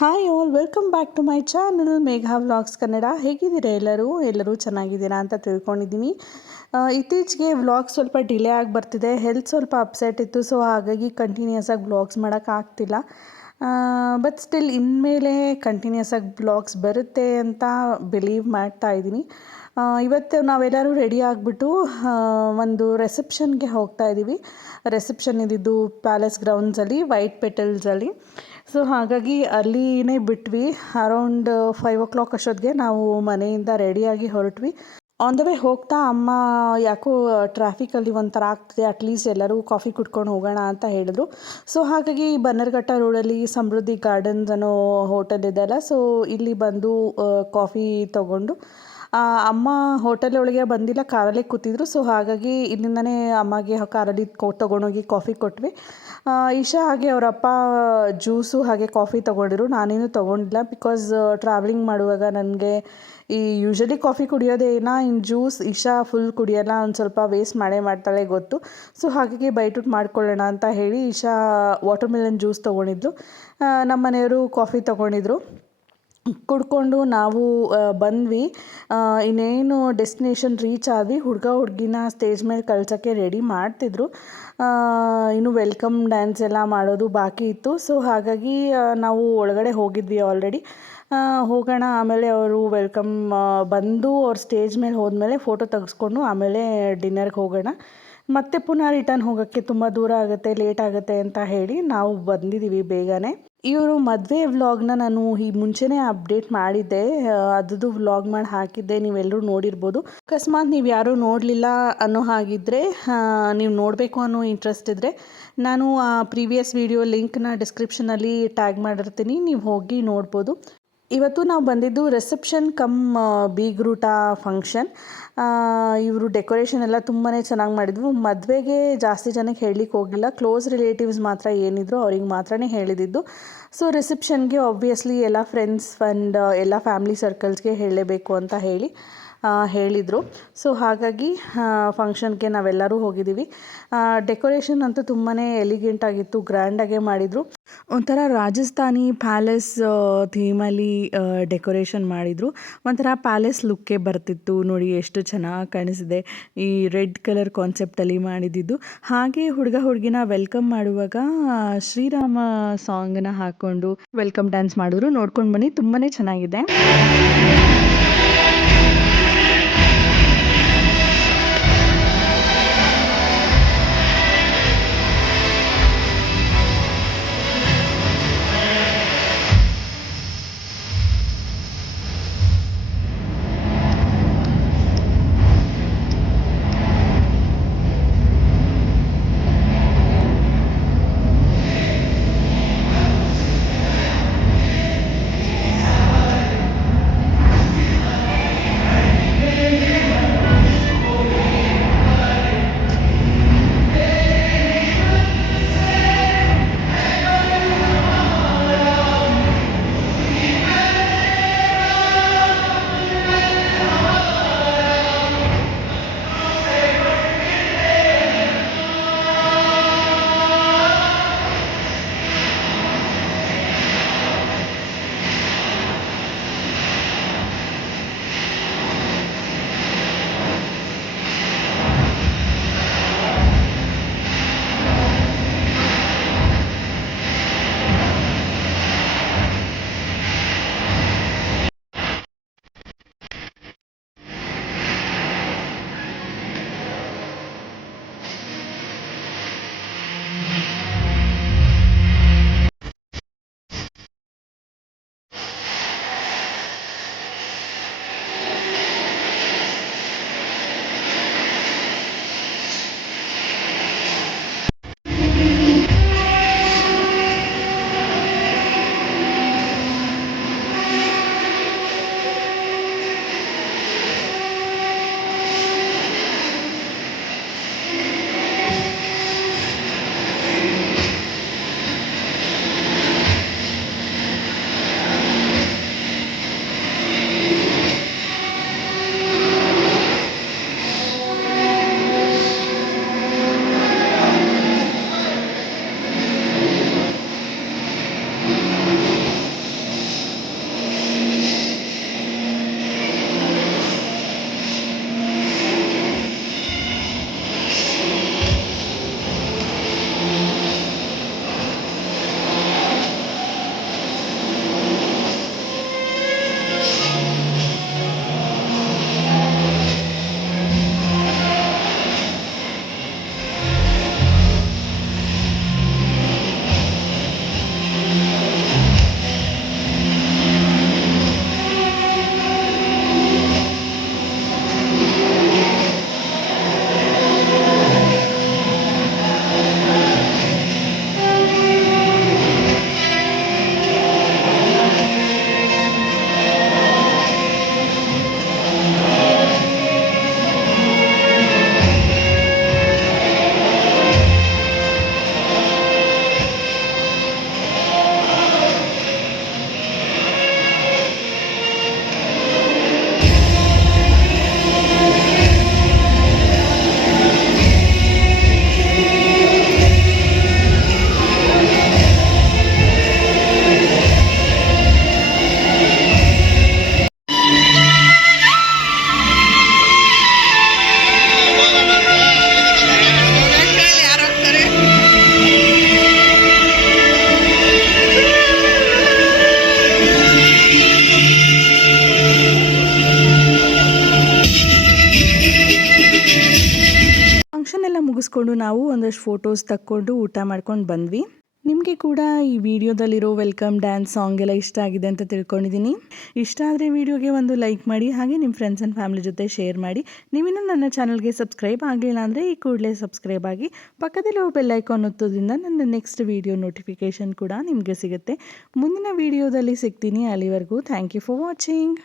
Hi all welcome back to my channel Megha vlogs Kannada. ಹೇಗಿದ್ದೀರಾ ಎಲ್ಲರೂ ಚೆನ್ನಾಗಿದ್ದೀರಾ ಅಂತ ತಿಳ್ಕೊಂಡಿದ್ದೀನಿ. ಇತ್ತೀಚೆಗೆ ವ್ಲಾಗ್ಸ್ ಸ್ವಲ್ಪ ಡಿಲೇ ಆಗಿ ಬರ್ತಿದೆ. ಹೆಲ್ತ್ ಸ್ವಲ್ಪ ಅಪ್ಸೆಟ್ ಇತ್ತು, ಸೊ ಹಾಗಾಗಿ ಕಂಟಿನ್ಯೂಸ್ ಆಗಿ ವ್ಲಾಗ್ಸ್ ಮಾಡೋಕ್ಕಾಗ್ತಿಲ್ಲ. ಬಟ್ ಸ್ಟಿಲ್ ಇನ್ಮೇಲೆ ಕಂಟಿನ್ಯೂಸ್ ಆಗಿ ವ್ಲಾಗ್ಸ್ ಬರುತ್ತೆ ಅಂತ ಬಿಲೀವ್ ಮಾಡ್ತಾ ಇದ್ದೀನಿ. ಇವತ್ತು ನಾವೆಲ್ಲರೂ ರೆಡಿ ಆಗಿಬಿಟ್ಟು ಒಂದು ರೆಸೆಪ್ಷನ್ಗೆ ಹೋಗ್ತಾ ಇದ್ದೀವಿ. ರೆಸೆಪ್ಷನ್ ಇದ್ದಿದ್ದು ಪ್ಯಾಲೇಸ್ ಗ್ರೌಂಡ್ಸಲ್ಲಿ, ವೈಟ್ ಪೆಟಲ್ಸಲ್ಲಿ. ಸೊ ಹಾಗಾಗಿ ಅಲ್ಲಿನೇ ಬಿಟ್ವಿ. ಅರೌಂಡ್ 5 o'clock ಅಷ್ಟೊತ್ತಿಗೆ ನಾವು ಮನೆಯಿಂದ ರೆಡಿಯಾಗಿ ಹೊರಟ್ವಿ. ಆನ್ ದ ವೇ ಹೋಗ್ತಾ ಅಮ್ಮ ಯಾಕೋ ಟ್ರಾಫಿಕಲ್ಲಿ ಒಂಥರ ಆಗ್ತಿದೆ, ಅಟ್ಲೀಸ್ಟ್ ಎಲ್ಲರೂ ಕಾಫಿ ಕುಡ್ಕೊಂಡು ಹೋಗೋಣ ಅಂತ ಹೇಳಿದ್ರು. ಸೊ ಹಾಗಾಗಿ ಬನ್ನರ್ಘಟ್ಟ ರೋಡಲ್ಲಿ ಸಮೃದ್ಧಿ ಗಾರ್ಡನ್ಸ್ ಅನ್ನೋ ಹೋಟೆಲ್ ಇದೆಯಲ್ಲ, ಸೊ ಇಲ್ಲಿ ಬಂದು ಕಾಫಿ ತೊಗೊಂಡು ಅಮ್ಮ ಹೋಟೆಲ್ ಒಳಗೆ ಬಂದಿಲ್ಲ, ಕಾರಲ್ಲೇ ಕೂತಿದ್ರು. ಸೊ ಹಾಗಾಗಿ ಇಲ್ಲಿಂದನೇ ಅಮ್ಮಗೆ ಕಾರಲ್ಲಿ ತೊಗೊಂಡೋಗಿ ಕಾಫಿ ಕೊಟ್ವಿ. ಇಶಾ ಹಾಗೆ ಅವರಪ್ಪ ಜ್ಯೂಸು ಹಾಗೆ ಕಾಫಿ ತೊಗೊಂಡಿರು. ನಾನೇನು ತೊಗೊಂಡಿಲ್ಲ, ಬಿಕಾಸ್ ಟ್ರಾವೆಲಿಂಗ್ ಮಾಡುವಾಗ ನನಗೆ ಈ ಯೂಶಲಿ ಕಾಫಿ ಕುಡಿಯೋದೇ ಇನ್ನು ಜ್ಯೂಸ್ ಇಶಾ ಫುಲ್ ಕುಡಿಯೋಲ್ಲ, ಒಂದು ಸ್ವಲ್ಪ ವೇಸ್ಟ್ ಮಾಡ್ತಾಳೆ ಗೊತ್ತು. ಸೊ ಹಾಗಾಗಿ ಬೈಟುಟ್ ಮಾಡ್ಕೊಳ್ಳೋಣ ಅಂತ ಹೇಳಿ ಇಶಾ ವಾಟರ್ ಮೆಲನ್ ಜ್ಯೂಸ್ ತೊಗೊಂಡಿದ್ಲು. ನಮ್ಮ ಮನೆಯವರು ಕಾಫಿ ತೊಗೊಂಡಿದ್ರು. ಕುಡ್ಕೊಂಡು ನಾವು ಬಂದ್ವಿ. ಇನ್ನೇನು ಡೆಸ್ಟಿನೇಷನ್ ರೀಚ್ ಆದ್ವಿ. ಹುಡುಗಿನ ಸ್ಟೇಜ್ ಮೇಲೆ ಕಳ್ಸೋಕ್ಕೆ ರೆಡಿ ಮಾಡ್ತಿದ್ರು. ಇನ್ನು ವೆಲ್ಕಮ್ ಡ್ಯಾನ್ಸ್ ಎಲ್ಲ ಮಾಡೋದು ಬಾಕಿ ಇತ್ತು. ಸೊ ಹಾಗಾಗಿ ನಾವು ಒಳಗಡೆ ಹೋಗಿದ್ವಿ ಆಲ್ರೆಡಿ. ಹೋಗೋಣ, ಆಮೇಲೆ ಅವರು ವೆಲ್ಕಮ್ ಬಂದು ಅವ್ರು ಸ್ಟೇಜ್ ಮೇಲೆ ಹೋದ್ಮೇಲೆ ಫೋಟೋ ತೆಗೆಸ್ಕೊಂಡು ಆಮೇಲೆ ಡಿನ್ನರ್ಗೆ ಹೋಗೋಣ. ಮತ್ತೆ ಪುನಃ ರಿಟರ್ನ್ ಹೋಗೋಕ್ಕೆ ತುಂಬ ದೂರ ಆಗುತ್ತೆ, ಲೇಟ್ ಆಗುತ್ತೆ ಅಂತ ಹೇಳಿ ನಾವು ಬಂದಿದ್ದೀವಿ ಬೇಗನೆ. ಇವರು ಮದುವೆ ವ್ಲಾಗ್ನ ನಾನು ಈ ಮುಂಚೆನೇ ಅಪ್ಡೇಟ್ ಮಾಡಿದ್ದೆ, ಅದರದ್ದು ವ್ಲಾಗ್ ಮಾಡಿ ಹಾಕಿದ್ದೆ, ನೀವೆಲ್ಲರೂ ನೋಡಿರ್ಬೋದು. ಅಕಸ್ಮಾತ್ ನೀವು ಯಾರೂ ನೋಡಲಿಲ್ಲ ಅನ್ನೋ ಹಾಗಿದ್ದರೆ, ನೀವು ನೋಡಬೇಕು ಅನ್ನೋ ಇಂಟ್ರೆಸ್ಟ್ ಇದ್ದರೆ, ನಾನು ಆ ಪ್ರೀವಿಯಸ್ ವಿಡಿಯೋ ಲಿಂಕ್ನ ಡಿಸ್ಕ್ರಿಪ್ಷನಲ್ಲಿ ಟ್ಯಾಗ್ ಮಾಡಿರ್ತೀನಿ, ನೀವು ಹೋಗಿ ನೋಡ್ಬೋದು. ಇವತ್ತು ನಾವು ಬಂದಿದ್ದು ರಿಸೆಪ್ಷನ್ ಕಮ್ ಬೀಗ್ರೂಟ ಫಂಕ್ಷನ್. ಇವರು ಡೆಕೋರೇಷನ್ ಎಲ್ಲ ತುಂಬಾ ಚೆನ್ನಾಗಿ ಮಾಡಿದ್ವು. ಮದುವೆಗೆ ಜಾಸ್ತಿ ಜನಕ್ಕೆ ಹೇಳಲಿಕ್ಕೆ ಹೋಗಲಿಲ್ಲ, ಕ್ಲೋಸ್ ರಿಲೇಟಿವ್ಸ್ ಮಾತ್ರ ಏನಿದ್ರು ಅವ್ರಿಗೆ ಮಾತ್ರನೇ ಹೇಳಿದ್ದು. ಸೊ ರಿಸೆಪ್ಷನ್ಗೆ ಆಬ್ವಿಯಸ್ಲಿ ಎಲ್ಲ ಫ್ರೆಂಡ್ಸ್ ಆ್ಯಂಡ್ ಎಲ್ಲ ಫ್ಯಾಮಿಲಿ ಸರ್ಕಲ್ಸ್ಗೆ ಹೇಳಲೇಬೇಕು ಅಂತ ಹೇಳಿದರು. ಸೊ ಹಾಗಾಗಿ ಫಂಕ್ಷನ್ಗೆ ನಾವೆಲ್ಲರೂ ಹೋಗಿದ್ದೀವಿ. ಡೆಕೋರೇಷನ್ ಅಂತೂ ತುಂಬಾ ಎಲಿಗೆಂಟಾಗಿತ್ತು, ಗ್ರ್ಯಾಂಡಾಗೆ ಮಾಡಿದರು. ಒಂಥರ ರಾಜಸ್ಥಾನಿ ಪ್ಯಾಲೇಸ್ ಥೀಮಲ್ಲಿ ಡೆಕೋರೇಷನ್ ಮಾಡಿದರು. ಒಂಥರ ಪ್ಯಾಲೇಸ್ ಲುಕ್ಕೇ ಬರ್ತಿತ್ತು ನೋಡಿ, ಎಷ್ಟು ಚೆನ್ನಾಗಿ ಕಾಣಿಸಿದೆ. ಈ ರೆಡ್ ಕಲರ್ ಕಾನ್ಸೆಪ್ಟಲ್ಲಿ ಮಾಡಿದ್ದು. ಹಾಗೆ ಹುಡುಗಿನ ವೆಲ್ಕಮ್ ಮಾಡುವಾಗ ಶ್ರೀರಾಮ ಸಾಂಗನ್ನ ಹಾಕ್ಕೊಂಡು ವೆಲ್ಕಮ್ ಡ್ಯಾನ್ಸ್ ಮಾಡಿದ್ರು. ನೋಡ್ಕೊಂಡು ಬನ್ನಿ, ತುಂಬಾ ಚೆನ್ನಾಗಿದೆ. ಕೂತ್ಕೊಂಡು ನಾವು ಒಂದಷ್ಟು ಫೋಟೋಸ್ ತಕ್ಕೊಂಡು ಊಟ ಮಾಡ್ಕೊಂಡು ಬಂದ್ವಿ. ನಿಮಗೆ ಕೂಡ ಈ ವಿಡಿಯೋದಲ್ಲಿರೋ ವೆಲ್ಕಮ್ ಡ್ಯಾನ್ಸ್ ಸಾಂಗ್ ಎಲ್ಲ ಇಷ್ಟ ಆಗಿದೆ ಅಂತ ತಿಳ್ಕೊಂಡಿದ್ದೀನಿ. ಇಷ್ಟ ಆದರೆ ವಿಡಿಯೋಗೆ ಒಂದು ಲೈಕ್ ಮಾಡಿ, ಹಾಗೆ ನಿಮ್ಮ ಫ್ರೆಂಡ್ಸ್ ಆ್ಯಂಡ್ ಫ್ಯಾಮಿಲಿ ಜೊತೆ ಶೇರ್ ಮಾಡಿ. ನೀವಿನ್ನೂ ನನ್ನ ಚಾನಲ್ಗೆ ಸಬ್ಸ್ಕ್ರೈಬ್ ಆಗಲಿಲ್ಲ ಅಂದರೆ ಈ ಕೂಡಲೇ ಸಬ್ಸ್ಕ್ರೈಬ್ ಆಗಿ, ಪಕ್ಕದಲ್ಲಿರೋ ಬೆಲ್ ಐಕಾನ್ ಒತ್ತೋದ್ರಿಂದ ನನ್ನ ನೆಕ್ಸ್ಟ್ ವಿಡಿಯೋ ನೋಟಿಫಿಕೇಷನ್ ಕೂಡ ನಿಮಗೆ ಸಿಗುತ್ತೆ. ಮುಂದಿನ ವಿಡಿಯೋದಲ್ಲಿ ಸಿಗ್ತೀನಿ. ಅಲ್ಲಿವರೆಗೂ ಥ್ಯಾಂಕ್ ಯು ಫಾರ್ ವಾಚಿಂಗ್.